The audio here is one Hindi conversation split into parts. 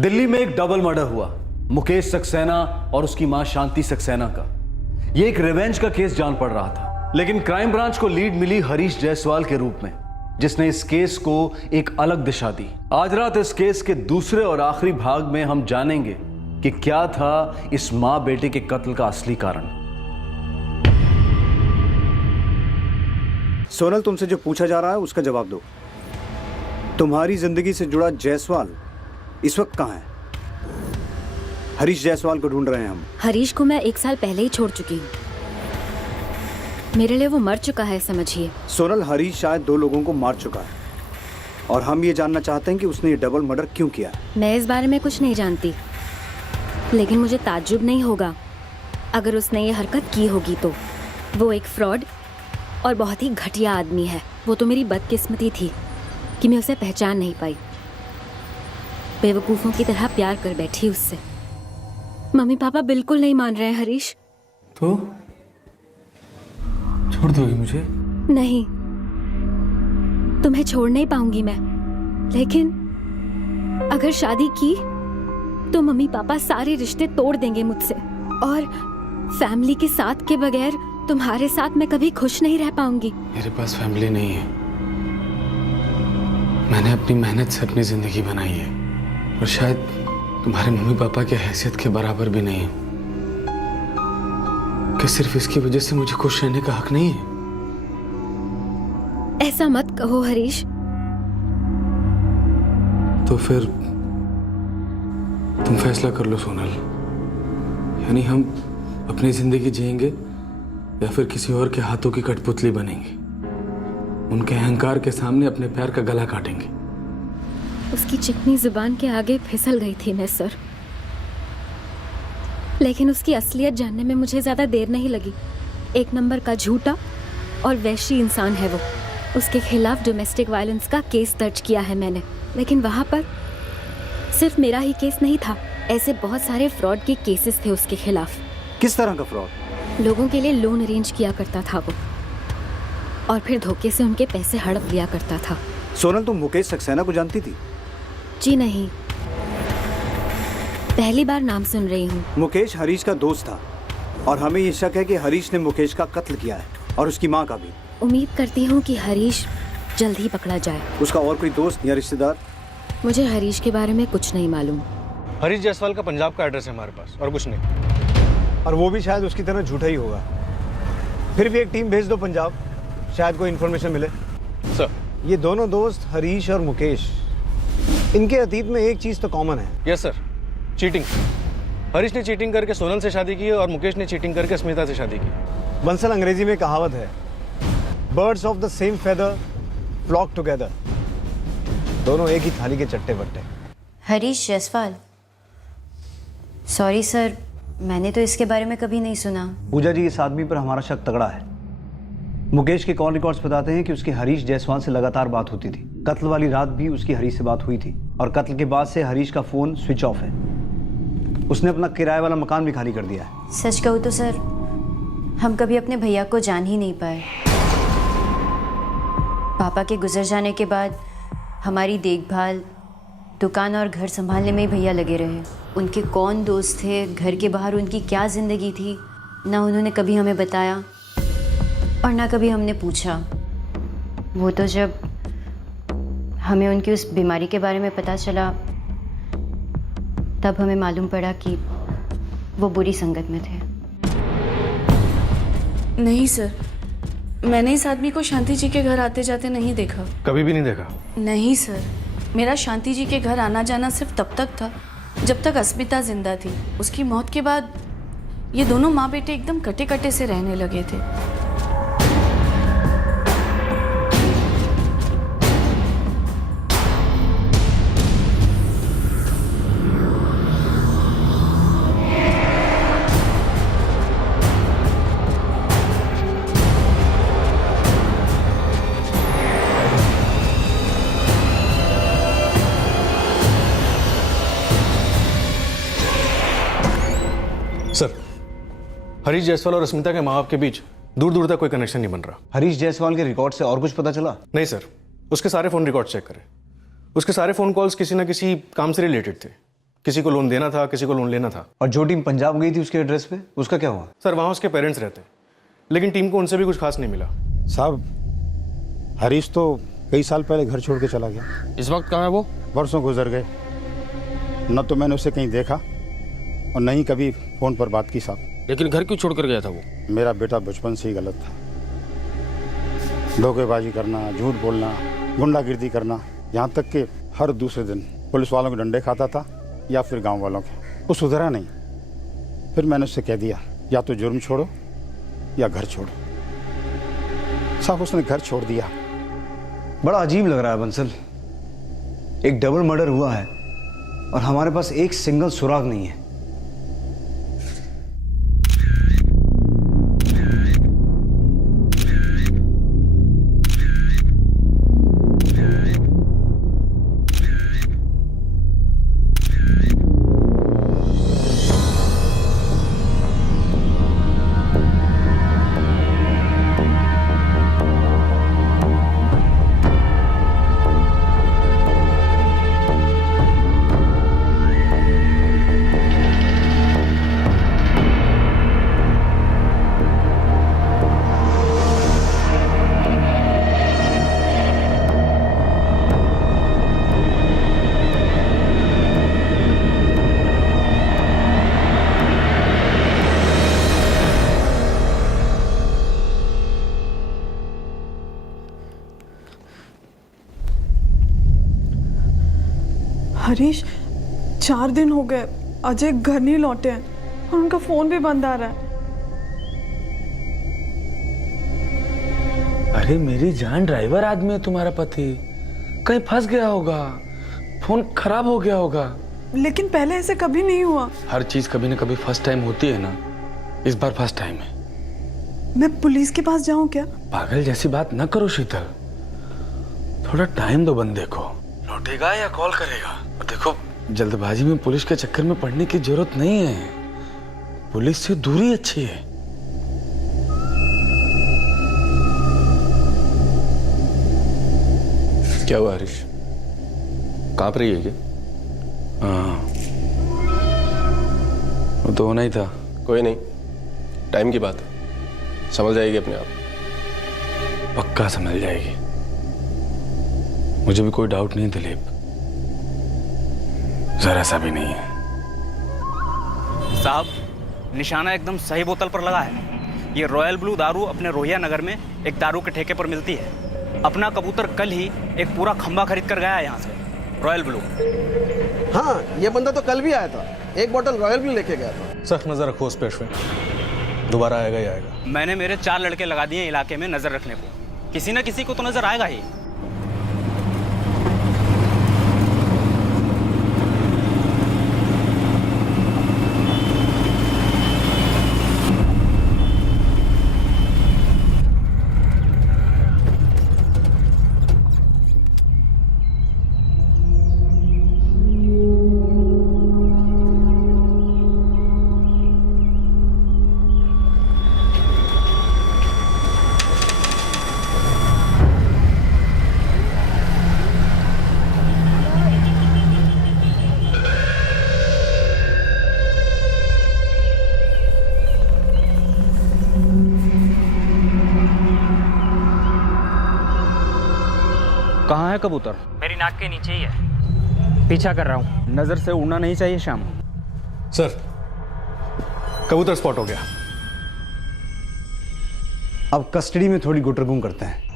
दिल्ली में एक डबल मर्डर हुआ, मुकेश सक्सेना और उसकी मां शांति सक्सेना का। यह एक रिवेंज का केस जान पड़ रहा था, लेकिन क्राइम ब्रांच को लीड मिली हरीश जायसवाल के रूप में, जिसने इस केस को एक अलग दिशा दी। आज रात इस केस के दूसरे और आखिरी भाग में हम जानेंगे कि क्या था इस मां बेटे के कत्ल का असली कारण। सोनल, तुमसे जो पूछा जा रहा है उसका जवाब दो। तुम्हारी जिंदगी से जुड़ा जायसवाल इस वक्त कहाँ है? हरीश जायसवाल को ढूंढ रहे हैं हम। हरीश को मैं 1 साल पहले ही छोड़ चुकी हूँ। मेरे लिए वो मर चुका है, समझिए। सोनल, हरीश शायद 2 लोगों को मार चुका है और हम ये जानना चाहते हैं कि उसने ये डबल मर्डर क्यों किया है। मैं इस बारे में कुछ नहीं जानती, लेकिन मुझे ताज्जुब नहीं होगा अगर उसने ये हरकत की होगी तो। वो एक फ्रॉड और बहुत ही घटिया आदमी है। वो तो मेरी बदकिस्मती थी कि मैं उसे पहचान नहीं पाई। बेवकूफ़ों की तरह प्यार कर बैठी उससे। मम्मी पापा बिल्कुल नहीं मान रहे हैं हरीश। तो छोड़ दोगी मुझे? नहीं, तुम्हें छोड़ नहीं पाऊंगी मैं, लेकिन अगर शादी की तो मम्मी पापा सारे रिश्ते तोड़ देंगे मुझसे, और फैमिली के साथ के बगैर तुम्हारे साथ मैं कभी खुश नहीं रह पाऊंगी। मेरे पास फैमिली नहीं है। मैंने अपनी मेहनत से अपनी जिंदगी बनाई है और शायद तुम्हारे मम्मी पापा की हैसियत के बराबर भी नहीं है। कि सिर्फ इसकी वजह से मुझे खुश रहने का हक नहीं है? ऐसा मत कहो हरीश। तो फिर तुम फैसला कर लो सोनल, यानी हम अपनी जिंदगी जिएंगे या फिर किसी और के हाथों की कठपुतली बनेंगे, उनके अहंकार के सामने अपने प्यार का गला काटेंगे। उसकी चिकनी जुबान के आगे फिसल गई थी मैं सर, लेकिन उसकी असलियत जानने में मुझे ज्यादा देर नहीं लगी। 1 नंबर का झूठा और वैशी इंसान है वो। उसके खिलाफ डोमेस्टिक वायलेंस का केस दर्ज किया है मैंने, लेकिन वहां पर सिर्फ मेरा ही केस नहीं था, ऐसे बहुत सारे फ्रॉड के केसेस थे उसके खिलाफ। किस तरह का फ्रॉड? लोगों के लिए लोन अरेंज किया करता था वो, और फिर धोखे से उनके पैसे हड़प लिया करता था। सोनल, तुम मुकेश सक्सेना को जानती थी? जी नहीं, पहली बार नाम सुन रही हूँ। मुकेश हरीश का दोस्त था और हमें ये शक है कि हरीश ने मुकेश का कत्ल किया है, और उसकी माँ का भी। उम्मीद करती हूँ कि हरीश जल्द ही पकड़ा जाए। उसका और कोई दोस्त या रिश्तेदार? मुझे हरीश के बारे में कुछ नहीं मालूम। हरीश जायसवाल का पंजाब का एड्रेस है हमारे पास, और कुछ नहीं। और वो भी शायद उसकी तरह झूठा ही होगा। फिर भी एक टीम भेज दो पंजाब, शायद कोई इन्फॉर्मेशन मिले। सर, ये दोनों दोस्त हरीश और मुकेश, इनके अतीत में एक चीज़ तो कॉमन है। Yes sir, cheating. हरीश ने चीटिंग करके सोनल से शादी की और मुकेश ने चीटिंग करके स्मिता से शादी की। बंसल, अंग्रेजी में कहावत है, birds of the same feather flock together. दोनों एक ही थाली के चट्टे बट्टे। हरीश जायसवाल? सॉरी सर, मैंने तो इसके बारे में कभी नहीं सुना। पूजा जी, इस आदमी पर हमारा शक तगड़ा है। मुकेश के कॉल रिकॉर्ड्स बताते हैं कि उसकी हरीश जायसवाल से लगातार बात होती थी। कत्ल वाली रात भी उसकी हरीश से बात हुई थी, और कत्ल के बाद से हरीश का फोन स्विच ऑफ है। उसने अपना किराए वाला मकान भी खाली कर दिया है। सच कहूँ तो सर, हम कभी अपने भैया को जान ही नहीं पाए। पापा के गुजर जाने के बाद हमारी देखभाल, दुकान और घर संभालने में ही भैया लगे रहे। उनके कौन दोस्त थे, घर के बाहर उनकी क्या ज़िंदगी थी, ना उन्होंने कभी हमें बताया और ना कभी हमने पूछा। वो तो जब हमें उनकी उस बीमारी के बारे में पता चला, तब हमें मालूम पड़ा कि वो बुरी संगत में थे। नहीं सर, मैंने इस आदमी को शांति जी के घर आते जाते नहीं देखा। कभी भी नहीं देखा? नहीं सर, मेरा शांति जी के घर आना जाना सिर्फ तब तक था जब तक अस्मिता जिंदा थी। उसकी मौत के बाद ये दोनों माँ बेटे एकदम कटे कटे से रहने लगे थे। सर, हरीश जायसवाल और अस्मिता के माँ बाप के बीच दूर दूर तक कोई कनेक्शन नहीं बन रहा। हरीश जायसवाल के रिकॉर्ड से और कुछ पता चला? नहीं सर, उसके सारे फ़ोन रिकॉर्ड चेक करें। उसके सारे फ़ोन कॉल्स किसी ना किसी काम से रिलेटेड थे। किसी को लोन देना था, किसी को लोन लेना था। और जो टीम पंजाब गई थी उसके एड्रेस पे, उसका क्या हुआ? सर वहाँ उसके पेरेंट्स रहते, लेकिन टीम को उनसे भी कुछ खास नहीं मिला। साहब, हरीश तो कई साल पहले घर छोड़ के चला गया। इस वक्त कहाँ है वो? वर्षों गुजर गए, न तो मैंने उसे कहीं देखा और न ही कभी फ़ोन पर बात की साहब। लेकिन घर क्यों छोड़ कर गया था वो? मेरा बेटा बचपन से ही गलत था। धोखेबाजी करना, झूठ बोलना, गुंडागिर्दी करना, यहाँ तक कि हर दूसरे दिन पुलिस वालों के डंडे खाता था या फिर गांव वालों के। वो सुधरा नहीं। फिर मैंने उससे कह दिया, या तो जुर्म छोड़ो या घर छोड़ो। साहब उसने घर छोड़ दिया। बड़ा अजीब लग रहा है बंसल। एक डबल मर्डर हुआ है और हमारे पास एक सिंगल सुराग नहीं है। हरीश, 4 दिन हो गए अजय घर नहीं लौटे हैं और उनका फोन भी बंद आ रहा है। अरे मेरी जान, ड्राइवर आदमी है तुम्हारा पति, कहीं फंस गया होगा, फोन खराब हो गया होगा। लेकिन पहले ऐसे कभी नहीं हुआ। हर चीज कभी ना कभी फर्स्ट टाइम होती है ना, इस बार फर्स्ट टाइम है। मैं पुलिस के पास जाऊं क्या? पागल जैसी बात न करो शीतल, थोड़ा टाइम दो बंदे को, लौटेगा या कॉल करेगा। और देखो, जल्दबाजी में पुलिस के चक्कर में पड़ने की जरूरत नहीं है, पुलिस से दूरी अच्छी है। क्या हुआ हरीश, कांप रही है क्या? हाँ, वो तो होना ही था। कोई नहीं, टाइम की बात है, संभल जाएगी अपने आप। पक्का संभल जाएगी, मुझे भी कोई डाउट नहीं दिलीप, जरा सा भी नहीं है। साहब, निशाना एकदम सही बोतल पर लगा है। ये रॉयल ब्लू दारू अपने रोहिया नगर में एक दारू के ठेके पर मिलती है। अपना कबूतर कल ही एक पूरा खंबा खरीद कर गया है यहाँ से, रॉयल ब्लू। हाँ, ये बंदा तो कल भी आया था, एक बोतल रॉयल ब्लू लेके गया था। सख्त नजर रखो उस पेश में, दोबारा आएगा ही आएगा। मैंने मेरे 4 लड़के लगा दिए इलाके में नजर रखने को, किसी न किसी को तो नजर आएगा ही। कहाँ है कबूतर? मेरी नाक के नीचे ही है, पीछा कर रहा हूँ। नजर से उड़ना नहीं चाहिए श्याम। सर, कबूतर स्पॉट हो गया। अब कस्टडी में थोड़ी गुटरगुम करते हैं।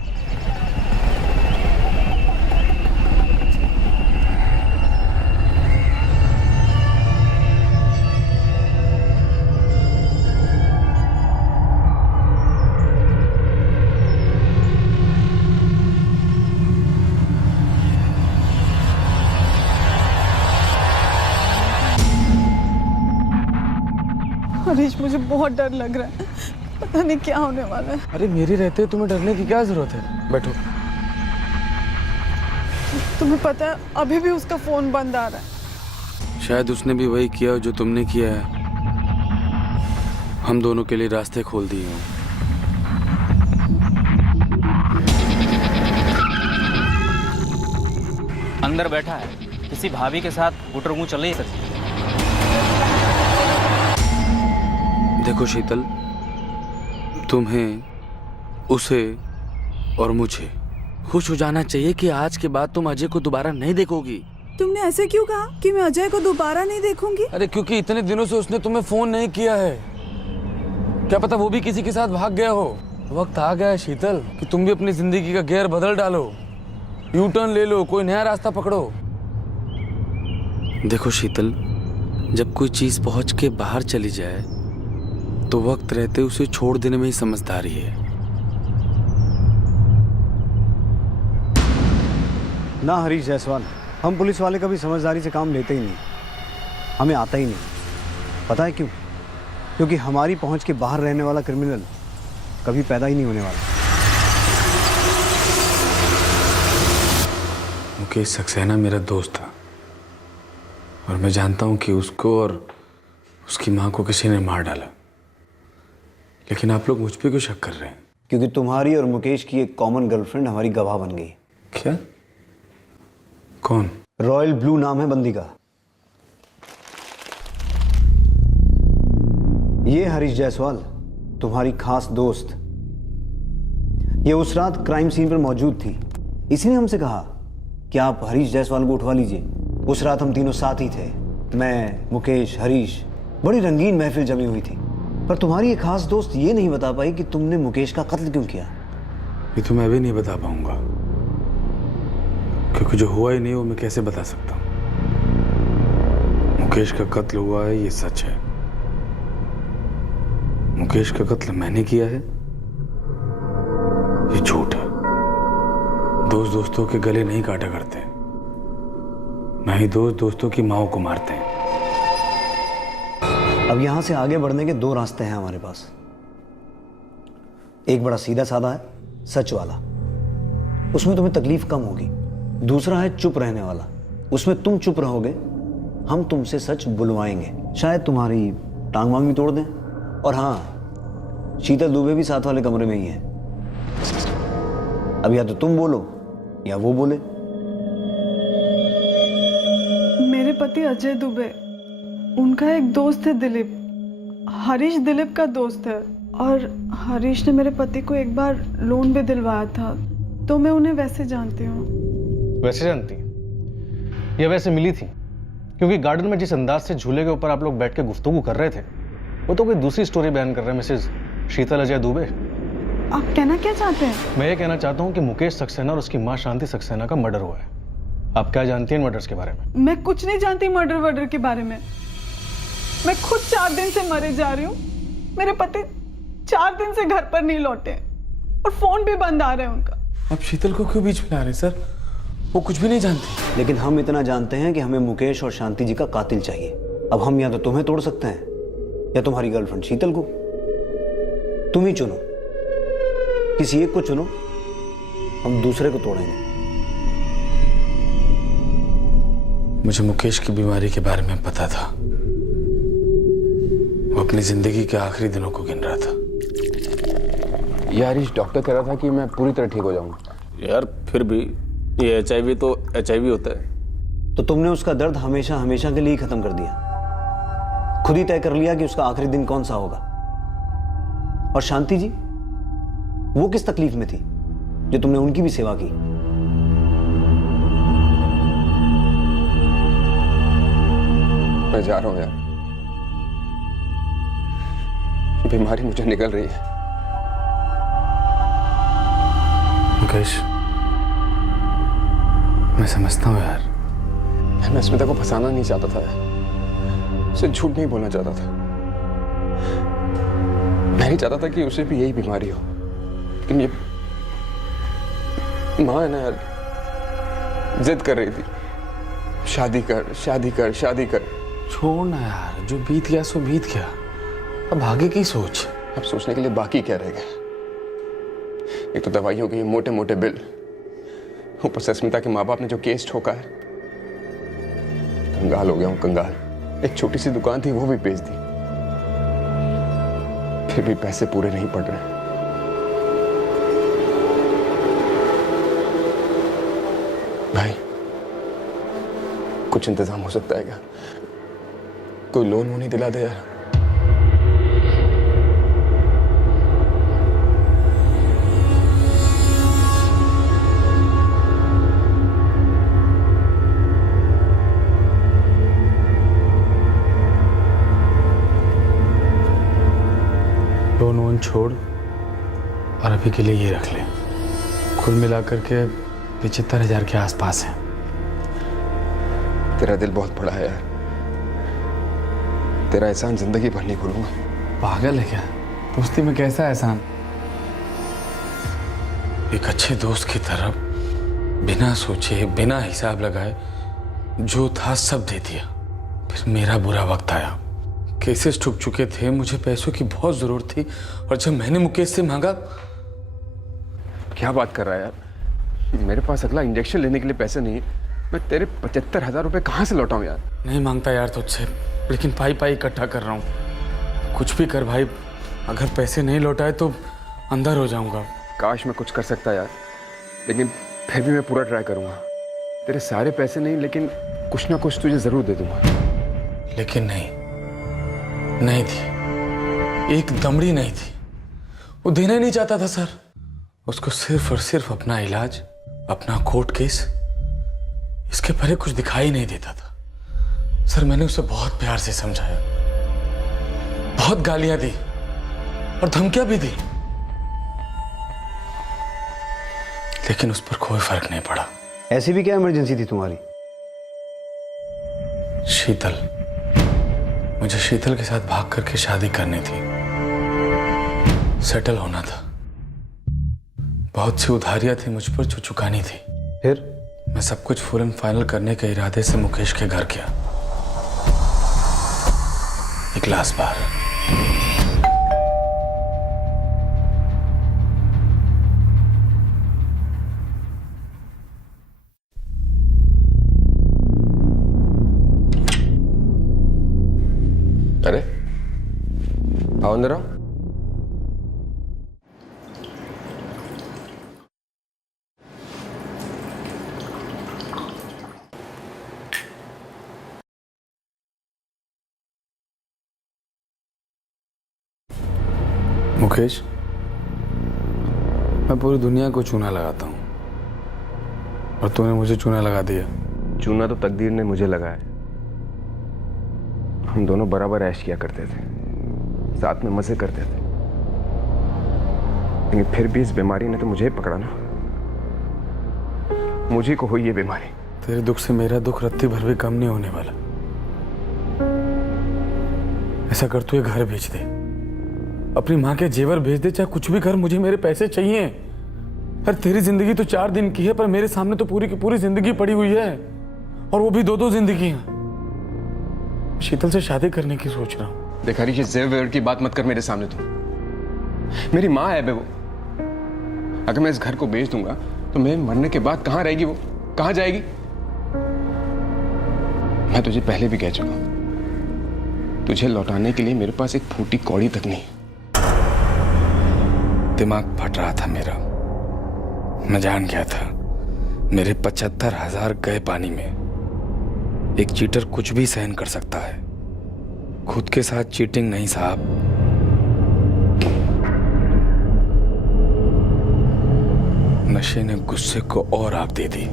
हरीश, मुझे बहुत डर लग रहा है, पता नहीं क्या होने वाला है। अरे मेरे रहते तुम्हें डरने की क्या जरूरत है, बैठो। तुम्हें पता है अभी भी उसका फोन बंद आ रहा है। शायद उसने भी वही किया जो तुमने किया है, हम दोनों के लिए रास्ते खोल दिए हों। अंदर बैठा है, किसी भाभी के साथ गुटरगू चल रही है। देखो शीतल, तुम्हें, उसे और मुझे खुश हो जाना चाहिए कि आज के बाद तुम अजय को दोबारा नहीं देखोगी। तुमने ऐसे क्यों कहा कि मैं अजय को दोबारा नहीं देखूंगी? अरे क्योंकि इतने दिनों से उसने तुम्हें फोन नहीं किया है। क्या पता वो भी किसी के साथ भाग गया हो। वक्त आ गया है शीतल कि तुम भी अपनी जिंदगी का गियर बदल डालो, यू टर्न ले लो, कोई नया रास्ता पकड़ो। देखो शीतल, जब कोई चीज पहुंच के बाहर चली जाए तो वक्त रहते उसे छोड़ देने में ही समझदारी है। ना हरीश जायसवाल, हम पुलिस वाले कभी समझदारी से काम लेते ही नहीं, हमें आता ही नहीं। पता है क्यों? क्योंकि हमारी पहुंच के बाहर रहने वाला क्रिमिनल कभी पैदा ही नहीं होने वाला। मुकेश सक्सेना मेरा दोस्त था और मैं जानता हूं कि उसको और उसकी मां को किसी ने मार डाला, लेकिन आप लोग मुझ पे क्यों शक कर रहे हैं? क्योंकि तुम्हारी और मुकेश की एक कॉमन गर्लफ्रेंड हमारी गवाह बन गई। क्या? कौन? रॉयल ब्लू नाम है बंदी का। ये हरीश जायसवाल, तुम्हारी खास दोस्त। ये उस रात क्राइम सीन पर मौजूद थी, इसी ने हमसे कहा कि आप हरीश जायसवाल को उठवा लीजिए। उस रात हम तीनों साथ ही थे, मैं, मुकेश, हरीश। बड़ी रंगीन महफिल जमी हुई थी, पर तुम्हारी एक खास दोस्त ये नहीं बता पाई कि तुमने मुकेश का कत्ल क्यों किया। ये तो मैं भी नहीं बता पाऊंगा, क्योंकि जो हुआ ही नहीं वो मैं कैसे बता सकता हूं। मुकेश का कत्ल हुआ है, ये सच है। मुकेश का कत्ल मैंने किया है, ये झूठ है। दोस्त दोस्तों के गले नहीं काटा करते, ना ही दोस्त दोस्तों की माओं को मारते हैं। अब यहां से आगे बढ़ने के दो रास्ते हैं हमारे पास। एक बड़ा सीधा साधा है, सच वाला, उसमें तुम्हें तकलीफ कम होगी। दूसरा है चुप रहने वाला, उसमें तुम चुप रहोगे, हम तुमसे सच बुलवाएंगे। शायद तुम्हारी टांग वांग भी तोड़ दें। और हाँ, शीतल दुबे भी साथ वाले कमरे में ही है। अब या तो तुम बोलो या वो बोले। मेरे पति अजय दुबे, उनका एक दोस्त है दिलीप। हरीश दिलीप का दोस्त है, और हरीश ने मेरे पति को एक बार लोन भी दिलवाया था, तो मैं उन्हें वैसे जानती हूँ। वैसे जानती या वैसे मिली थी? क्योंकि गार्डन में जिस अंदाज से झूले के ऊपर आप लोग बैठ के गुफ्तगू कर रहे थे, वो तो कोई दूसरी स्टोरी बयान कर रहे हैं मिसेज शीतल अजय दुबे। आप कहना क्या चाहते हैं? मैं ये कहना चाहता हूँ कि मुकेश सक्सेना और उसकी मां शांति सक्सेना का मर्डर हुआ है। आप क्या जानती हैं मर्डर्स के बारे में? मैं कुछ नहीं जानती मर्डर के बारे में। मैं खुद 4 दिन से मरे जा रही हूँ। मेरे पति 4 दिन से घर पर नहीं लौटे और फोन भी बंद आ रहे हैं उनका। आप शीतल को क्यों बीच में ला रहे हैं सर? वो कुछ भी नहीं जानती। लेकिन हम इतना जानते हैं कि हमें मुकेश और शांति जी का कातिल चाहिए। अब हम या तो तुम्हें तोड़ सकते हैं या तुम्हारी गर्लफ्रेंड शीतल को। तुम ही चुनो, किसी एक को चुनो, हम दूसरे को तोड़ेंगे। मुझे मुकेश की बीमारी के बारे में पता था। वो अपनी जिंदगी के आखिरी दिनों को गिन रहा था। यार इस डॉक्टर कह रहा था कि मैं पूरी तरह ठीक हो जाऊंगा। यार फिर भी ये HIV तो HIV होता है। तो तुमने उसका दर्द हमेशा हमेशा के लिए खत्म कर दिया, खुद ही तय कर लिया कि उसका आखिरी दिन कौन सा होगा। और शांति जी, वो किस तकलीफ में थी जो तुमने उनकी भी सेवा की? मैं जा रहा हूं यार, बीमारी मुझे निकल रही है। मुकेश, मैं समझता हूँ यार। मैं स्मिता को फंसाना नहीं चाहता था, उसे झूठ नहीं बोलना चाहता था। मैं नहीं चाहता था कि उसे भी यही बीमारी हो। लेकिन ये माँ है ना यार, जिद कर रही थी, शादी कर शादी कर शादी कर। छोड़ ना यार, जो बीत गया सो बीत गया, अब आगे की सोच। अब सोचने के लिए बाकी क्या रह गया? एक तो दवाइयों के मोटे मोटे बिल, ऊपर से स्मिता के माँ बाप ने जो केस ठोका है। कंगाल हो गया हूं, कंगाल। एक छोटी सी दुकान थी वो भी बेच दी, फिर भी पैसे पूरे नहीं पड़ रहे। भाई कुछ इंतजाम हो सकता है क्या? कोई लोन वो नहीं दिला दे यार। छोड़ और अभी के लिए ये रख ले। कुल मिलाकर के 75,000 के आसपास है। तेरा दिल बहुत बड़ा है यार, तेरा एहसान जिंदगी भर नहीं भूलूंगा। पागल है क्या? दोस्ती में कैसा एहसान? एक अच्छे दोस्त की तरह बिना सोचे बिना हिसाब लगाए जो था सब दे दिया। फिर मेरा बुरा वक्त आया, केसेस ठुक चुके थे, मुझे पैसों की बहुत जरूरत थी और जब मैंने मुकेश से मांगा। क्या बात कर रहा है यार, मेरे पास अगला इंजेक्शन लेने के लिए पैसे नहीं है। मैं तेरे 75,000 रुपए कहाँ से लौटाऊं यार? नहीं मांगता यार तुझसे, लेकिन पाई पाई इकट्ठा कर रहा हूँ। कुछ भी कर भाई, अगर पैसे नहीं लौटाए तो अंदर हो जाऊंगा। काश मैं कुछ कर सकता यार, लेकिन फिर भी मैं पूरा ट्राई करूंगा। तेरे सारे पैसे नहीं, लेकिन कुछ ना कुछ तुझे जरूर दे दूंगा। लेकिन नहीं थी, एक दमड़ी नहीं थी। वो देना ही नहीं चाहता था सर। उसको सिर्फ और सिर्फ अपना इलाज, अपना कोर्ट केस, इसके परे कुछ दिखाई नहीं देता था। सर मैंने उसे बहुत प्यार से समझाया, बहुत गालियां दी और धमकियां भी दी, लेकिन उस पर कोई फर्क नहीं पड़ा। ऐसी भी क्या इमरजेंसी थी तुम्हारी? शीतल, मुझे शीतल के साथ भाग करके शादी करनी थी, सेटल होना था। बहुत सी उधारियां थी मुझ पर जो चुकानी थी। फिर मैं सब कुछ फुल एंड फाइनल करने के इरादे से मुकेश के घर गया। एक गिलास बार अरे आओ अंदर आओ। मुकेश, मैं पूरी दुनिया को चूना लगाता हूँ और तूने मुझे चूना लगा दिया। चूना तो तकदीर ने मुझे लगाया। हम दोनों बराबर ऐश किया करते थे, साथ में मजे करते थे, लेकिन फिर भी इस बीमारी ने तो मुझे ही पकड़ा ना। मुझे को हुई ये बीमारी। तेरे दुख से मेरा दुख रत्ती भर भी कम नहीं होने वाला। ऐसा कर, तू ये घर भेज दे, अपनी माँ के जेवर भेज दे, चाहे कुछ भी कर, मुझे मेरे पैसे चाहिए। अरे तेरी जिंदगी तो 4 दिन की है, पर मेरे सामने तो पूरी की पूरी जिंदगी पड़ी हुई है, और वो भी 2-2 जिंदगियां। शीतल से शादी करने की सोच रहा हूँ। देख हरीश, जेवर की बात मत कर मेरे सामने। तुम मेरी माँ है बे वो। अगर मैं इस घर को बेच दूंगा तो मेरे मरने के बाद कहाँ रहेगी वो, कहाँ जाएगी? मैं तुझे पहले भी कह चुका हूं, तुझे लौटाने के लिए मेरे पास एक फूटी कौड़ी तक नहीं। दिमाग फट रहा था मेरा, मैं जान गया था मेरे 75,000 गए पानी में। एक चीटर कुछ भी सहन कर सकता है, खुद के साथ चीटिंग नहीं साहब। नशे ने गुस्से को और आग दे दी।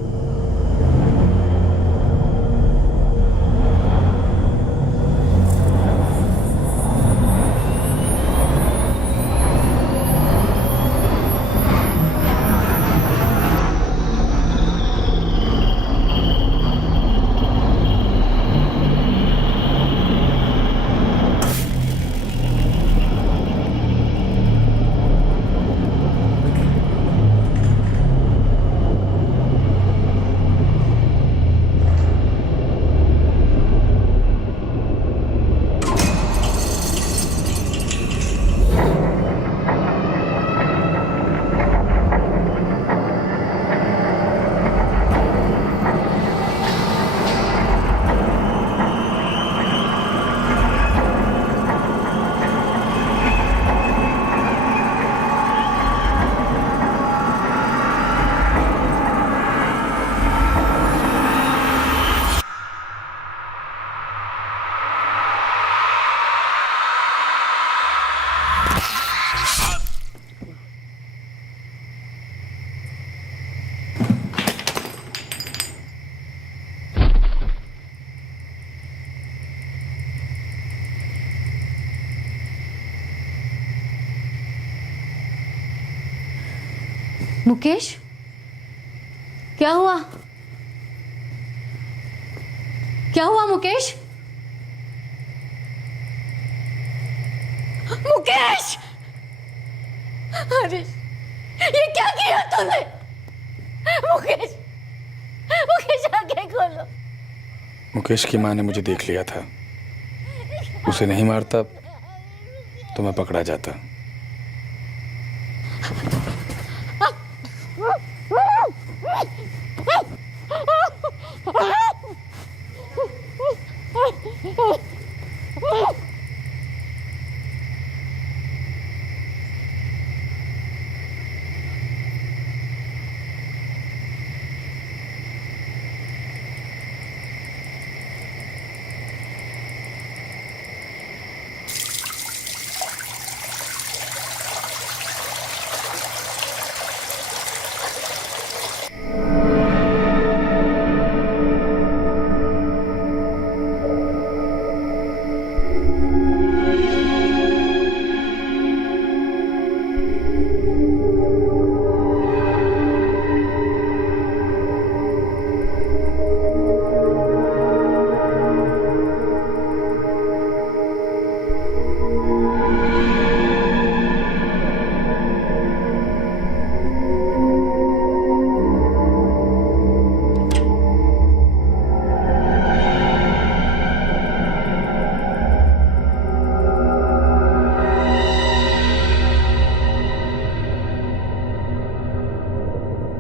मुकेश, क्या हुआ? क्या हुआ मुकेश? मुकेश! हरीश, ये क्या किया तूने? मुकेश, मुकेश आंखें खोलो। मुकेश की माँ ने मुझे देख लिया था। उसे नहीं मारता तो मैं पकड़ा जाता।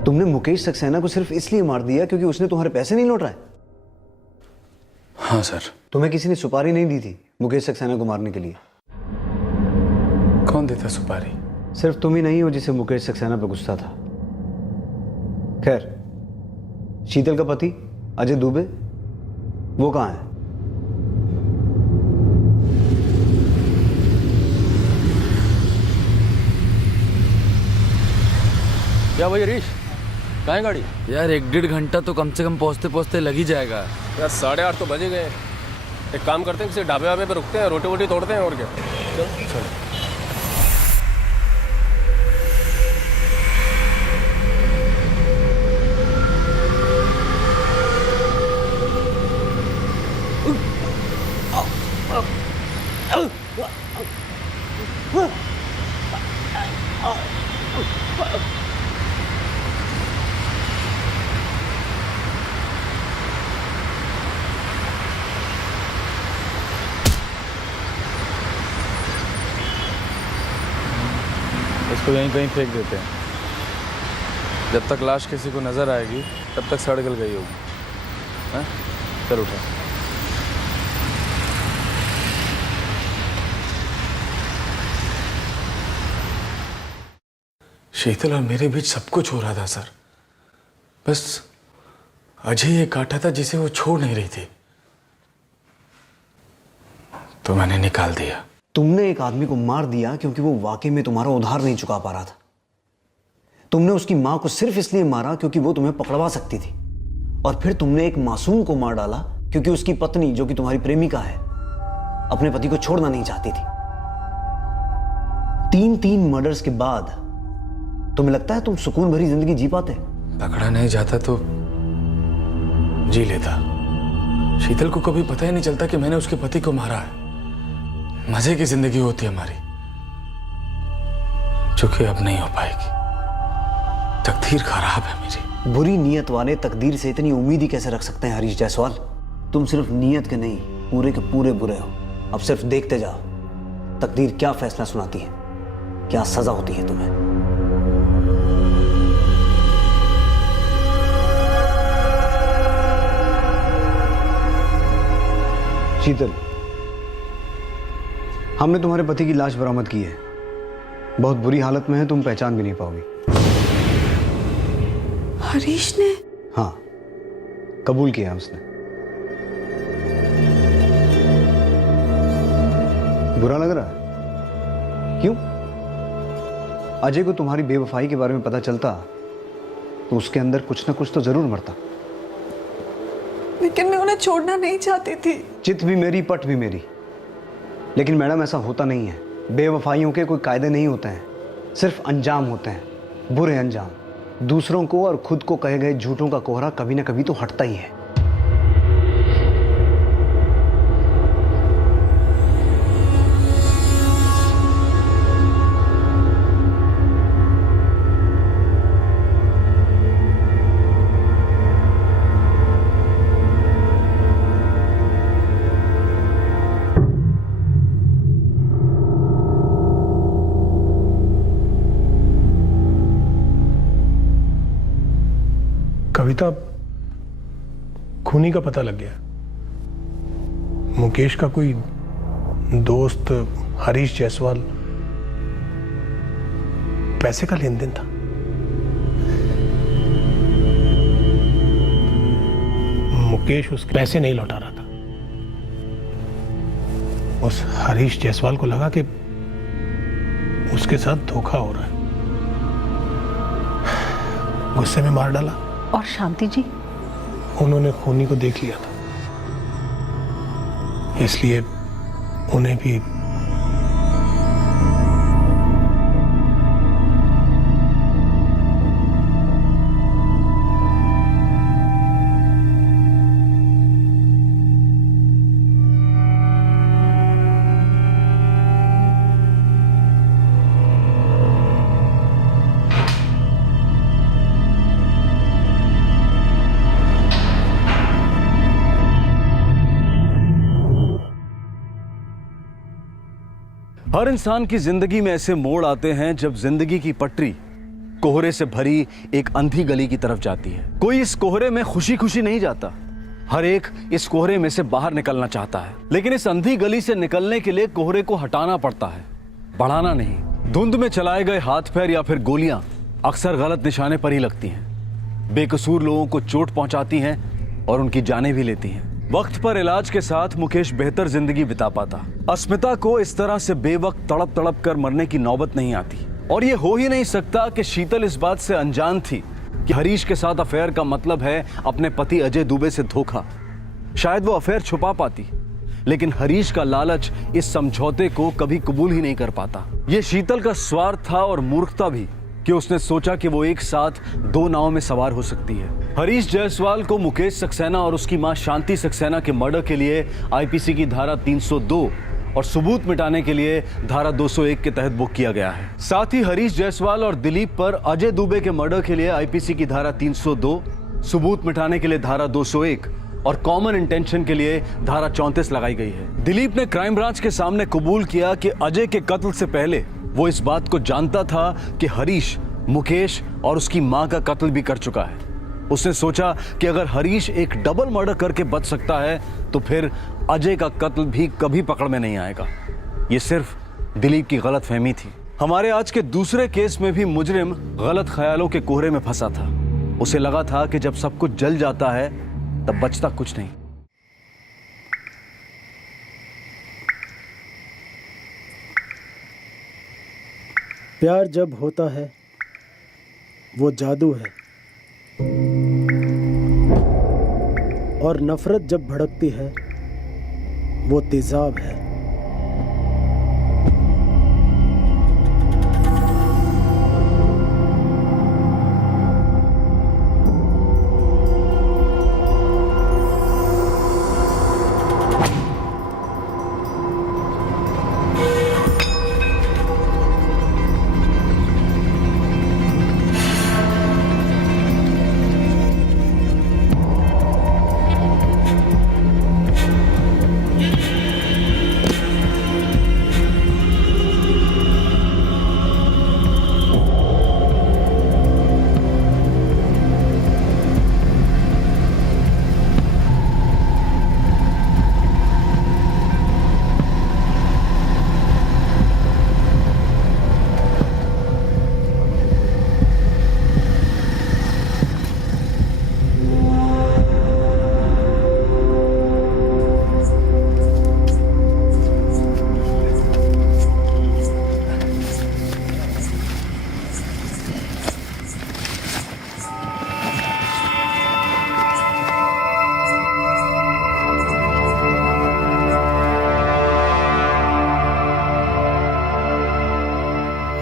तुमने मुकेश सक्सेना को सिर्फ इसलिए मार दिया क्योंकि उसने तुम्हारे पैसे नहीं लौटाए? हाँ सर। तुम्हें किसी ने सुपारी नहीं दी थी मुकेश सक्सेना को मारने के लिए? कौन देता सुपारी? सिर्फ तुम ही नहीं हो जिसे मुकेश सक्सेना पर गुस्सा था। खैर, शीतल का पति अजय दुबे, वो कहाँ है? क्या भाई हरीश, कहाँ है गाड़ी? यार 1-1.5 घंटा तो कम से कम पहुंचते पहुंचते लग ही जाएगा। यार 8:30 तो बजे गए। एक काम करते हैं, किसी ढाबे वाबे पे रुकते हैं, रोटी वोटी तोड़ते हैं और क्या। चल। इसको यहीं कहीं फेंक देते हैं। जब तक लाश किसी को नजर आएगी तब तक सड़ गल गई होगी। हाँ? चल उठा। शीतल और मेरे बीच सब कुछ हो रहा था सर। बस अजय ये काटा था जिसे वो छोड़ नहीं रही थी, तो मैंने निकाल दिया। तुमने एक आदमी को मार दिया क्योंकि वो वाकई में तुम्हारा उधार नहीं चुका पा रहा था। तुमने उसकी मां को सिर्फ इसलिए मारा क्योंकि वो तुम्हें पकड़वा सकती थी, और फिर तुमने एक मासूम को मार डाला क्योंकि उसकी पत्नी, जो कि तुम्हारी प्रेमिका है, अपने पति को छोड़ना नहीं चाहती थी। 3 मर्डर्स के बाद तुम्हें लगता है तुम सुकून भरी जिंदगी जी पाते? पकड़ा नहीं जाता तो जी लेता। शीतल को कभी पता ही नहीं चलता कि मैंने उसके पति को मारा है। मजे की जिंदगी होती है हमारी, जो कि अब नहीं हो पाएगी। तकदीर खराब है मेरी। बुरी नीयत वाले तकदीर से इतनी उम्मीद ही कैसे रख सकते हैं हरीश जायसवाल? तुम सिर्फ नीयत के नहीं, पूरे के पूरे बुरे हो। अब सिर्फ देखते जाओ तकदीर क्या फैसला सुनाती है, क्या सजा होती है तुम्हें। शीतल, हमने तुम्हारे पति की लाश बरामद की है। बहुत बुरी हालत में है, तुम पहचान भी नहीं पाओगी। हरीश ने? हाँ, कबूल किया उसने। बुरा लग रहा है? क्यों? अजय को तुम्हारी बेवफाई के बारे में पता चलता तो उसके अंदर कुछ ना कुछ तो जरूर मरता। लेकिन मैं उन्हें छोड़ना नहीं चाहती थी। चित भी मेरी, पट भी मेरी। लेकिन मैडम, ऐसा होता नहीं है। बेवफाइयों के कोई कायदे नहीं होते हैं, सिर्फ अंजाम होते हैं, बुरे अंजाम। दूसरों को और खुद को कहे गए झूठों का कोहरा कभी ना कभी तो हटता ही है। कविता, खूनी का पता लग गया। मुकेश का कोई दोस्त हरीश जायसवाल पैसे का लेन देन था। मुकेश उसके पैसे नहीं लौटा रहा था। उस हरीश जायसवाल को लगा कि उसके साथ धोखा हो रहा है, गुस्से में मार डाला। और शांति जी? उन्होंने खूनी को देख लिया था, इसलिए उन्हें भी हर इंसान की जिंदगी में ऐसे मोड़ आते हैं जब जिंदगी की पटरी कोहरे से भरी एक अंधी गली की तरफ जाती है। कोई इस कोहरे में खुशी खुशी नहीं जाता, हर एक इस कोहरे में से बाहर निकलना चाहता है। लेकिन इस अंधी गली से निकलने के लिए कोहरे को हटाना पड़ता है, बढ़ाना नहीं। धुंध में चलाए गए हाथ पैर या फिर गोलियां अक्सर गलत निशाने पर ही लगती हैं, बेकसूर लोगों को चोट पहुंचाती हैं और उनकी जानें भी लेती हैं। वक्त पर इलाज के साथ मुकेश बेहतर जिंदगी बिता पाता। अस्मिता को इस तरह से बेवक्त तड़प तड़प कर मरने की नौबत नहीं आती, और ये हो ही नहीं सकता कि शीतल इस बात से अनजान थी कि हरीश के साथ अफेयर का मतलब है अपने पति अजय दुबे से धोखा। शायद वो अफेयर छुपा पाती, लेकिन हरीश का लालच इस समझौते को कभी कबूल ही नहीं कर पाता। ये शीतल का स्वार्थ था और मूर्खता भी कि उसने सोचा कि वो एक साथ दो नाव में सवार हो सकती है। हरीश जायसवाल को मुकेश सक्सेना और उसकी मां शांति सक्सेना के मर्डर के लिए आईपीसी की धारा 302 और सबूत मिटाने के लिए धारा 201 के तहत बुक किया गया है। साथ ही हरीश जायसवाल और दिलीप पर अजय दुबे के मर्डर के लिए आईपीसी की धारा 302, सबूत मिटाने के लिए धारा 201 और कॉमन इंटेंशन के लिए धारा 34 लगाई गई है। दिलीप ने क्राइम ब्रांच के सामने कबूल किया कि अजय के कत्ल से पहले वो इस बात को जानता था कि हरीश मुकेश और उसकी मां का कत्ल भी कर चुका है। उसने सोचा कि अगर हरीश एक डबल मर्डर करके बच सकता है तो फिर अजय का कत्ल भी कभी पकड़ में नहीं आएगा। ये सिर्फ दिलीप की गलतफहमी थी। हमारे आज के दूसरे केस में भी मुजरिम गलत ख्यालों के कोहरे में फंसा था। उसे लगा था कि जब सब कुछ जल जाता है तब बचता कुछ नहीं। प्यार जब होता है वो जादू है, और नफरत जब भड़कती है वो तेजाब है।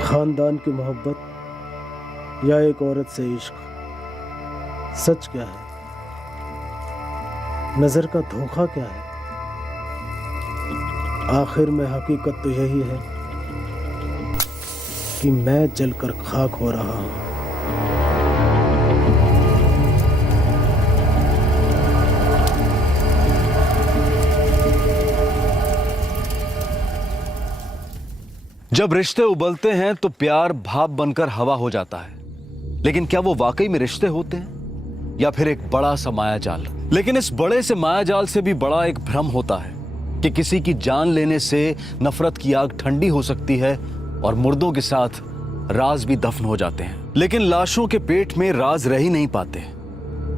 खानदान की मोहब्बत या एक औरत से इश्क? सच क्या है? नजर का धोखा क्या है? आखिर में हकीकत तो यही है कि मैं जलकर खाक हो रहा हूं। जब रिश्ते उबलते हैं तो प्यार भाप बनकर हवा हो जाता है, लेकिन क्या वो वाकई में रिश्ते होते हैं या फिर एक बड़ा सा मायाजाल? लेकिन इस बड़े से मायाजाल से भी बड़ा एक भ्रम होता है कि किसी की जान लेने से नफरत की आग ठंडी हो सकती है और मुर्दों के साथ राज भी दफन हो जाते हैं। लेकिन लाशों के पेट में राज रह ही नहीं पाते,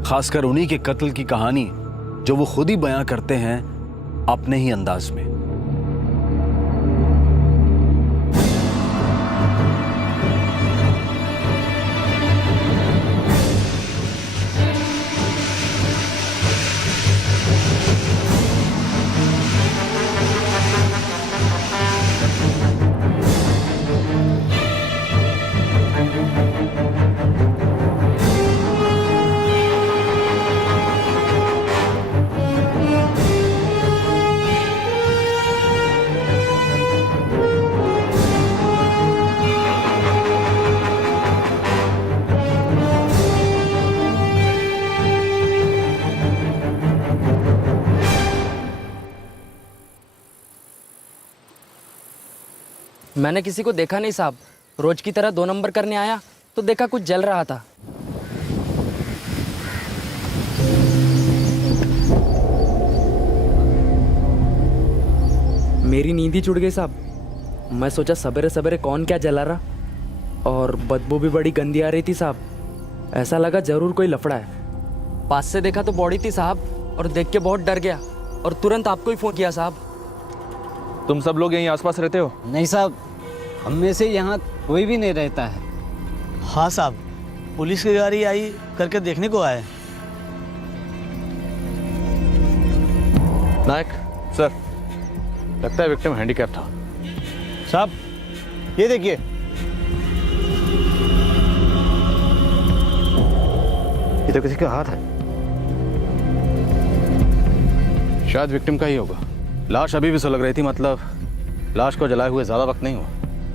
खासकर उन्हीं के कत्ल की कहानी जो वो खुद ही बयां करते हैं अपने ही अंदाज में। मैंने किसी को देखा नहीं साहब, रोज की तरह 2 नंबर करने आया तो देखा कुछ जल रहा था। मेरी नींद ही छूट गई साहब। मैं सोचा सवेरे सवेरे कौन क्या जला रहा, और बदबू भी बड़ी गंदी आ रही थी साहब। ऐसा लगा जरूर कोई लफड़ा है। पास से देखा तो बॉडी थी साहब, और देख के बहुत डर गया और तुरंत आपको ही फोन किया साहब। तुम सब लोग यहीं आसपास रहते हो? नहीं साहब, हम में से यहाँ कोई भी नहीं रहता है। हाँ साहब, पुलिस की गाड़ी आई करके देखने को आए। नायक सर, लगता है विक्टिम हैंडीकैप था। साहब ये देखिए, ये तो किसी का हाथ है। शायद विक्टिम का ही होगा। लाश अभी भी सुलग रही थी, मतलब लाश को जलाए हुए ज्यादा वक्त नहीं हुआ।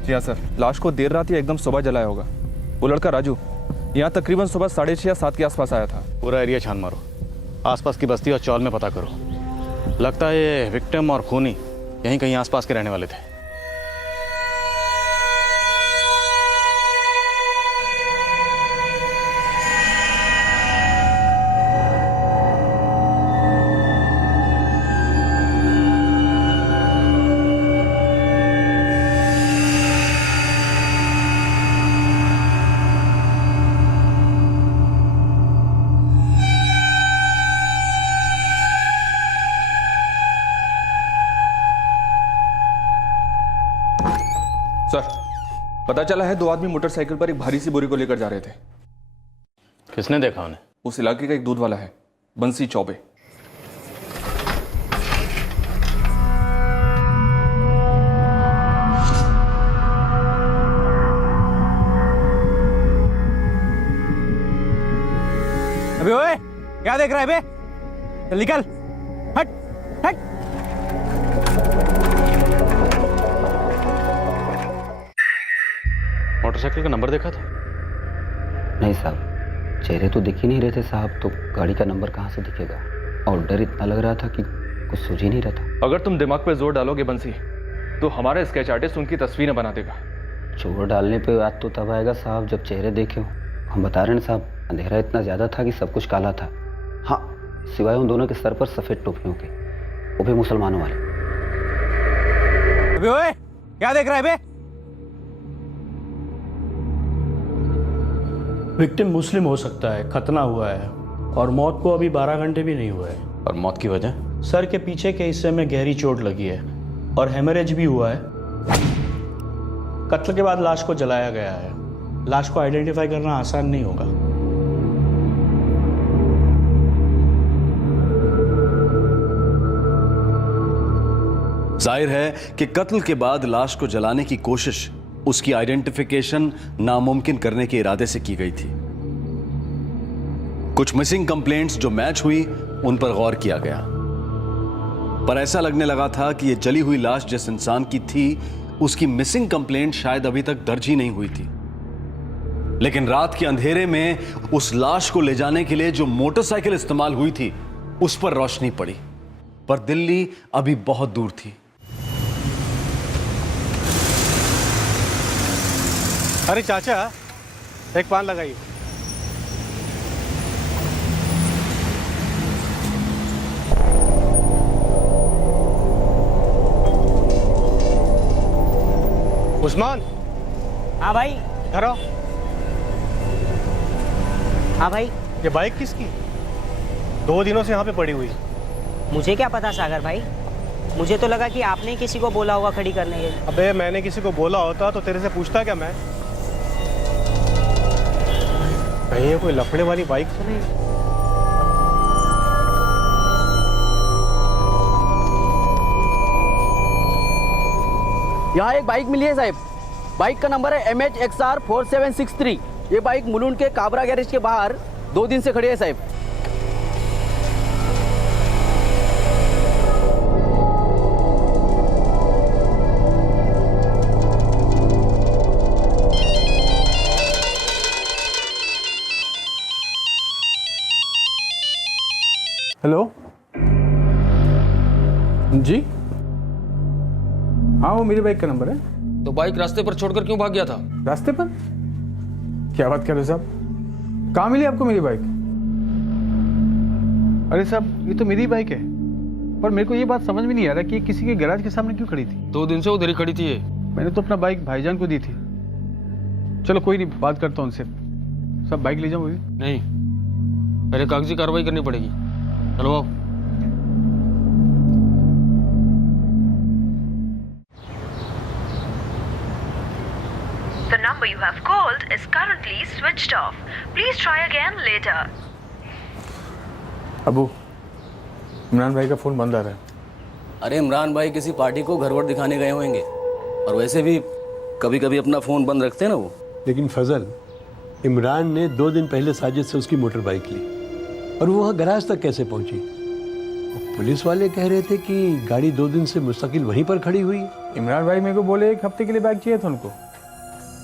जी हाँ सर, लाश को देर रात या एकदम सुबह जलाया होगा। वो लड़का राजू यहाँ तकरीबन सुबह 6:30 या 7 के आसपास आया था। पूरा एरिया छान मारो, आसपास की बस्ती और चौल में पता करो। लगता है ये विक्टिम और खूनी यहीं कहीं आसपास के रहने वाले थे। सर, पता चला है 2 आदमी मोटरसाइकिल पर एक भारी सी बोरी को लेकर जा रहे थे। किसने देखा उन्हें? उस इलाके का एक दूध वाला है, बंसी चौबे। अबे ओए, क्या देख रहा है बे? चल निकल, हट हट। मोटरसाइकिल का नंबर देखा था? नहीं साहब, चेहरे तो दिख ही नहीं रहे थे साहब, तो गाड़ी का नंबर कहाँ से दिखेगा? और डर इतना लग रहा था कि कुछ सूझ ही नहीं रहा था। अगर तुम दिमाग पे जोर डालोगे बंसी, तो हमारा स्केच आर्टिस्ट उनकी तस्वीरें बना देगा। जोर डालने पे याद तो तब आएगा साहब जब चेहरे देखे हो। हम बता रहे हैं साहब, अंधेरा इतना ज्यादा था कि सब कुछ काला था। हाँ, सिवाय उन दोनों के सर पर सफेद टोपियों के, वो भी मुसलमानों वाले। अबे ओए, क्या देख रहा है बे? विक्टिम मुस्लिम हो सकता है, खतना हुआ है और मौत को अभी 12 घंटे भी नहीं हुए हैं। और मौत की वजह? सर के पीछे के हिस्से में गहरी चोट लगी है और हेमरेज भी हुआ है। कत्ल के बाद लाश को जलाया गया है। लाश को आइडेंटिफाई करना आसान नहीं होगा। जाहिर है कि कत्ल के बाद लाश को जलाने की कोशिश उसकी आइडेंटिफिकेशन नामुमकिन करने के इरादे से की गई थी। कुछ मिसिंग कंप्लेंट्स जो मैच हुई उन पर गौर किया गया, पर ऐसा लगने लगा था कि यह जली हुई लाश जिस इंसान की थी उसकी मिसिंग कंप्लेंट शायद अभी तक दर्ज ही नहीं हुई थी। लेकिन रात के अंधेरे में उस लाश को ले जाने के लिए जो मोटरसाइकिल इस्तेमाल हुई थी उस पर रोशनी पड़ी, पर दिल्ली अभी बहुत दूर थी। अरे चाचा, एक पान लगाइए। उस्मान। हाँ भाई। इधर आओ। हाँ भाई। ये बाइक किसकी? 2 दिनों से यहाँ पे पड़ी हुई। मुझे क्या पता सागर भाई, मुझे तो लगा कि आपने किसी को बोला होगा खड़ी करने के लिए। अबे मैंने किसी को बोला होता तो तेरे से पूछता क्या मैं? कहीं ये कोई लफड़े वाली बाइक तो नहीं? यहाँ एक बाइक मिली है साहब। बाइक का नंबर है MHXR 4763। ये बाइक मुलुंड के काबरा गैरेज के बाहर 2 दिन से खड़ी है साहब। हेलो जी, हाँ वो मेरी बाइक का नंबर है। तो बाइक रास्ते पर छोड़कर क्यों भाग गया था? रास्ते पर? क्या बात कर रहे हो साहब? कहाँ मिली आपको मेरी बाइक? अरे साहब, ये तो मेरी बाइक है, पर मेरे को ये बात समझ में नहीं आ रहा कि ये किसी के गैराज के सामने क्यों खड़ी थी। 2 दिन से उधर ही खड़ी थी ये। मैंने तो अपना बाइक भाईजान को दी थी। चलो कोई नहीं, बात करता हूँ उनसे। सब बाइक ले जाऊँ? नहीं, पहले कागजी कार्रवाई करनी पड़ेगी। चलो आओ। The number you have called is currently switched off. Please try again later. Abu, Imran भाई का फोन बंद आ रहा है। अरे इमरान भाई किसी पार्टी को घर वर दिखाने गए होंगे, और वैसे भी कभी कभी अपना फोन बंद रखते हैं ना वो। लेकिन फजल, इमरान ने 2 दिन पहले साजिद से उसकी मोटर बाइक ली, और वो वहाँ गराज तक कैसे पहुंची? पुलिस वाले कह रहे थे कि गाड़ी 2 दिन से मुस्तकिल वहीं पर खड़ी हुई है। इमरान भाई मेरे को बोले 1 हफ्ते के लिए बाइक चाहिए था उनको,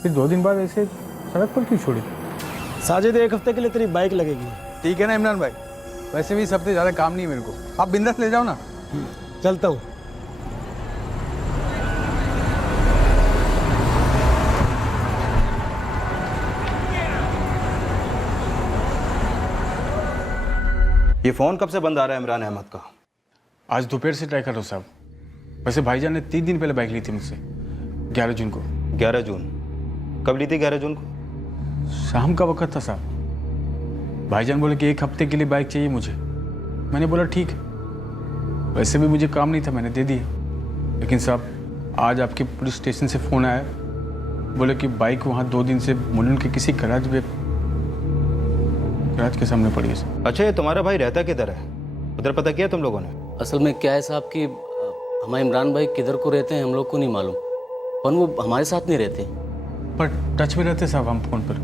फिर 2 दिन बाद ऐसे सड़क पर क्यों छोड़ी? साजिद, 1 हफ्ते के लिए तेरी बाइक लगेगी। ठीक है ना इमरान भाई, वैसे भी इस हफ्ते ज़्यादा काम नहीं है मेरे को, आप बिंदास ले जाओ ना। चलता हूँ। ये फ़ोन कब से बंद आ रहा है इमरान अहमद का? आज दोपहर से ट्राई कर रहा साहब। वैसे भाईजान ने 3 दिन पहले बाइक ली थी मुझसे, 11 जून को। 11 जून? कब ली थी 11 जून को? शाम का वक्त था साहब। भाईजान बोले कि 1 हफ्ते के लिए बाइक चाहिए मुझे। मैंने बोला ठीक है, वैसे भी मुझे काम नहीं था, मैंने दे दिया। लेकिन साहब आज आपके पुलिस स्टेशन से फ़ोन आया, बोले कि बाइक वहाँ 2 दिन से मुलुंड के किसी गैराज के सामने पड़ी है। अच्छा, ये तुम्हारा भाई रहता किधर है? उधर पता किया तुम लोगों ने? असल में क्या है साहब कि हमारे इमरान भाई किधर को रहते हैं हम लोग को नहीं मालूम, पर वो हमारे साथ नहीं रहते। पर टच में रहते साहब हम फ़ोन पर,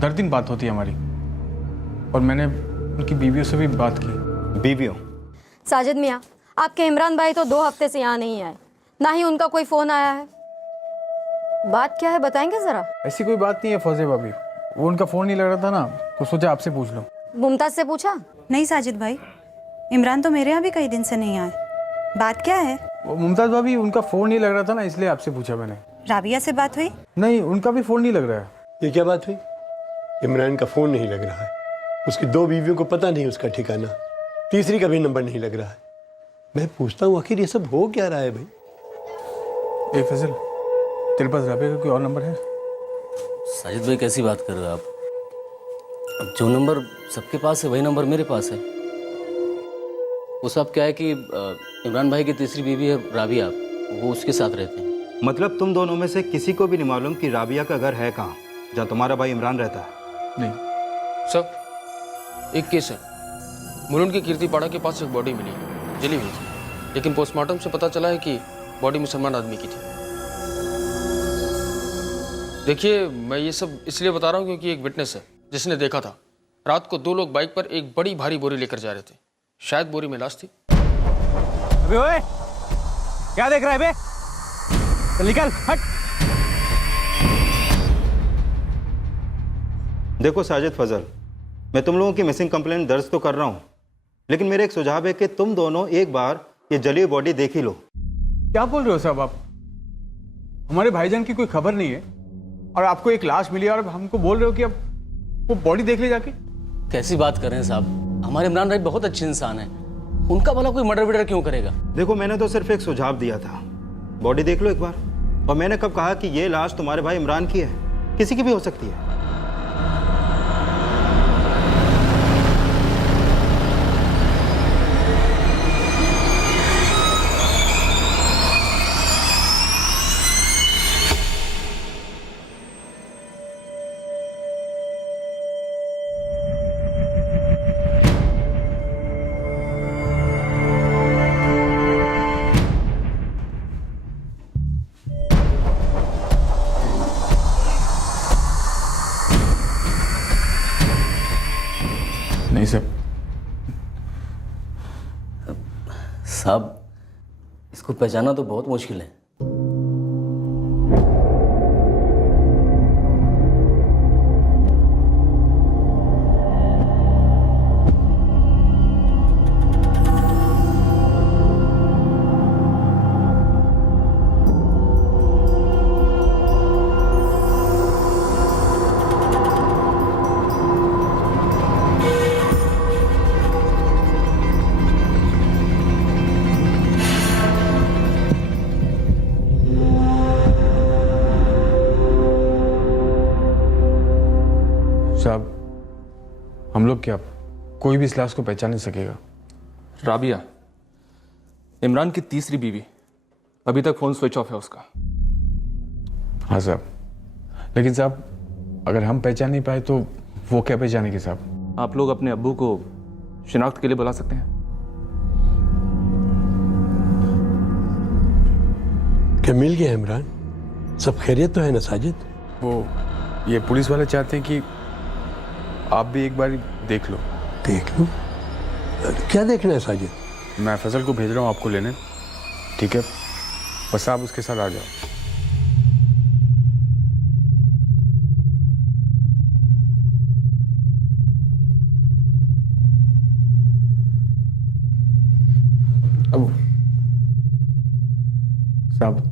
10 दिन बात होती है हमारी, और मैंने उनकी बीवियों से भी बात की। बीवियों? साजिद मियाँ, आपके इमरान भाई तो 2 हफ्ते से यहाँ नहीं आए, ना ही उनका कोई फ़ोन आया है। बात क्या है बताएंगे ज़रा? ऐसी कोई बात नहीं है फौजे भाभी, वो उनका फ़ोन नहीं लग रहा था ना, तो सोचा आपसे पूछ लो। मुमताज़ से पूछा? नहीं साजिद भाई, इमरान तो मेरे यहाँ भी कई दिन से नहीं आए। बात क्या है? वो मुमताज़ भाभी, उनका फ़ोन नहीं लग रहा था ना, इसलिए आपसे पूछा मैंने। राबिया से बात हुई? नहीं, उनका भी फ़ोन नहीं लग रहा है। ये क्या बात हुई? इमरान का फ़ोन नहीं लग रहा है, उसकी 2 बीवियों को पता नहीं उसका ठिकाना, तीसरी का भी नंबर नहीं लग रहा है। मैं पूछता हूँ आखिर ये सब हो क्या रहा है भाई? ए फजल, तेरे पास राबिया का कोई और नंबर है? साजिद भाई कैसी बात कर रहे हो आप? अब जो नंबर सबके पास है वही नंबर मेरे पास है। वो सब क्या है कि इमरान भाई की तीसरी बीवी है राबिया, वो उसके साथ रहते हैं। मतलब तुम दोनों में से किसी को भी नहीं मालूम कि राबिया का घर है कहाँ, जहाँ तुम्हारा भाई इमरान रहता है? नहीं सर, एक केस है, मुलुंड के कीर्तिपाड़ा के पास एक बॉडी मिली, जली हुई थी, लेकिन पोस्टमार्टम से पता चला है कि बॉडी मुसलमान आदमी की थी। देखिए, मैं ये सब इसलिए बता रहा हूँ क्योंकि एक विटनेस है जिसने देखा था रात को 2 लोग बाइक पर एक बड़ी भारी बोरी लेकर जा रहे थे। शायद बोरी में लाश थी। अबे ओए, क्या देख रहा है बे? चल निकल, हट। देखो साजिद फजल, मैं तुम लोगों की मिसिंग कंप्लेंट दर्ज तो कर रहा हूँ, लेकिन मेरा एक सुझाव है कि तुम दोनों एक बार ये जली हुई बॉडी देख ही लो। क्या बोल रहे हो साहब आप? हमारे भाईजान की कोई खबर नहीं है और आपको एक लाश मिली और हमको बोल रहे हो कि अब वो बॉडी देख ले जाके? कैसी बात कर रहे हैं साहब? हमारे इमरान भाई बहुत अच्छे इंसान हैं, उनका भला कोई मर्डर वर्डर क्यों करेगा? देखो, मैंने तो सिर्फ एक सुझाव दिया था, बॉडी देख लो एक बार। और मैंने कब कहा कि ये लाश तुम्हारे भाई इमरान की है? किसी की भी हो सकती है। नहीं सर। साहब, इसको पहचाना तो बहुत मुश्किल है। साहब, हम लोग क्या, कोई भी इस लाश को पहचान नहीं सकेगा। राबिया, इमरान की तीसरी बीवी, अभी तक फोन स्विच ऑफ है उसका। हाँ साहब, लेकिन साहब अगर हम पहचान नहीं पाए तो वो क्या पहचानेंगे साहब? आप लोग अपने अब्बू को शिनाख्त के लिए बुला सकते हैं। क्या मिल गया इमरान? सब खैरियत तो है ना साजिद? वो ये पुलिस वाले चाहते हैं कि आप भी एक बार देख लो। देख लो? क्या देखना है साजिद? मैं फजल को भेज रहा हूँ आपको लेने, ठीक है? बस आप उसके साथ आ जाओ। अब साहब,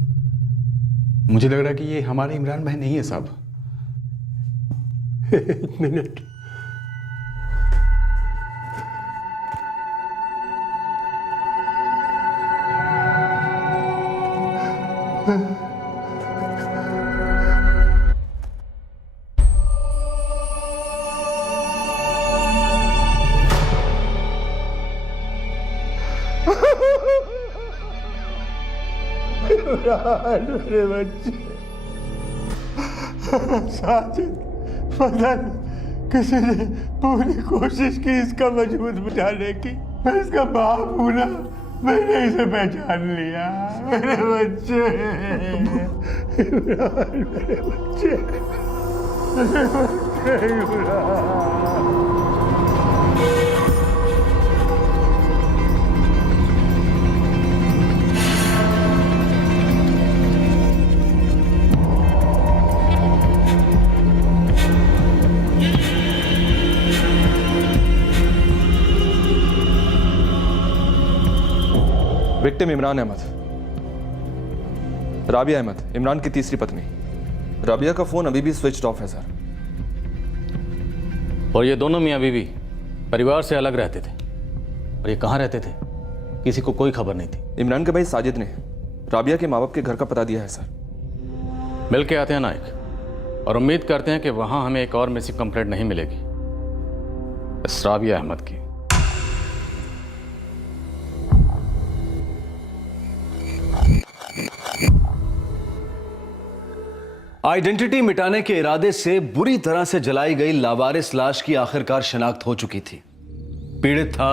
मुझे लग रहा है कि ये हमारे इमरान भाई नहीं है साहब। एक मिनट। मेरे बच्चे साजिद, फजल, किसी ने पूरी कोशिश की इसका वजूद बुझाने की। मैं इसका बाप हूं ना, मैंने इसे पहचान लिया। मेरे बच्चे, इमरान, मेरे बच्चे, मेरे बच्चे, इमरान। विक्टिम इमरान अहमद, राबिया अहमद, इमरान की तीसरी पत्नी। राबिया का फोन अभी भी स्विच ऑफ है सर। और ये दोनों मियाँ बीवी परिवार से अलग रहते थे, और ये कहाँ रहते थे किसी को कोई खबर नहीं थी। इमरान के भाई साजिद ने राबिया के माँ बाप के घर का पता दिया है सर। मिल के आते हैं नायक, और उम्मीद करते हैं कि वहां हमें एक और मिसिंग कंप्लेंट नहीं मिलेगी इस राबिया अहमद की। आइडेंटिटी मिटाने के इरादे से बुरी तरह से जलाई गई लावारिस लाश की आखिरकार शनाख्त हो चुकी थी। पीड़ित था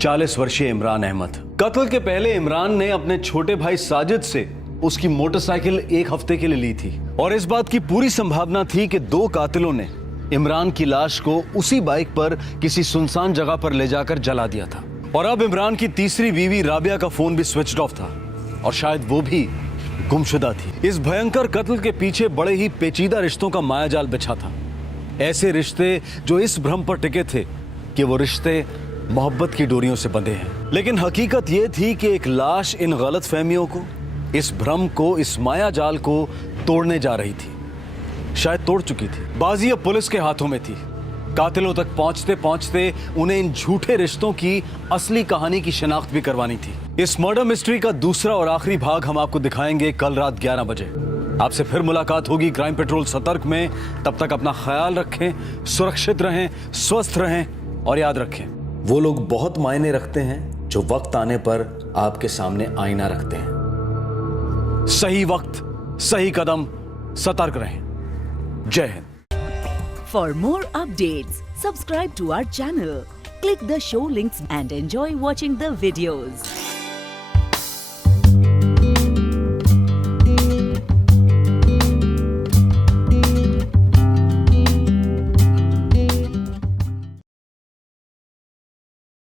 40 वर्षीय इमरान अहमद। कत्ल के पहले इमरान ने अपने छोटे भाई साजिद से उसकी मोटरसाइकिल 1 हफ्ते के लिए ली थी और इस बात की पूरी संभावना थी कि 2 कातिलों ने इमरान की लाश को उसी बाइक पर किसी सुनसान जगह पर ले जाकर जला दिया था। और अब इमरान की तीसरी बीवी राबिया का फोन भी स्विच्ड ऑफ था और शायद वो भी गुमशुदा थी। इस भयंकर कत्ल के पीछे बड़े ही पेचीदा रिश्तों का मायाजाल बिछा था। ऐसे रिश्ते जो इस भ्रम पर टिके थे कि वो रिश्ते मोहब्बत की डोरियों से बंधे हैं। लेकिन हकीकत ये थी कि एक लाश इन गलतफहमियों को, इस भ्रम को, इस मायाजाल को तोड़ने जा रही थी। शायद तोड़ चुकी थी। बाजी अब पुलिस के हाथों में थी। कातिलों तक पहुंचते पहुंचते उन्हें इन झूठे रिश्तों की असली कहानी की शिनाख्त भी करवानी थी। इस मर्डर मिस्ट्री का दूसरा और आखिरी भाग हम आपको दिखाएंगे कल रात 11 बजे। आपसे फिर मुलाकात होगी क्राइम पेट्रोल सतर्क में। तब तक अपना ख्याल रखें, सुरक्षित रहें, स्वस्थ रहें और याद रखें, वो लोग बहुत मायने रखते हैं जो वक्त आने पर आपके सामने आईना रखते हैं। सही वक्त, सही कदम, सतर्क रहें। जय Hind. For more updates, subscribe to our channel, click the show links and enjoy watching the videos.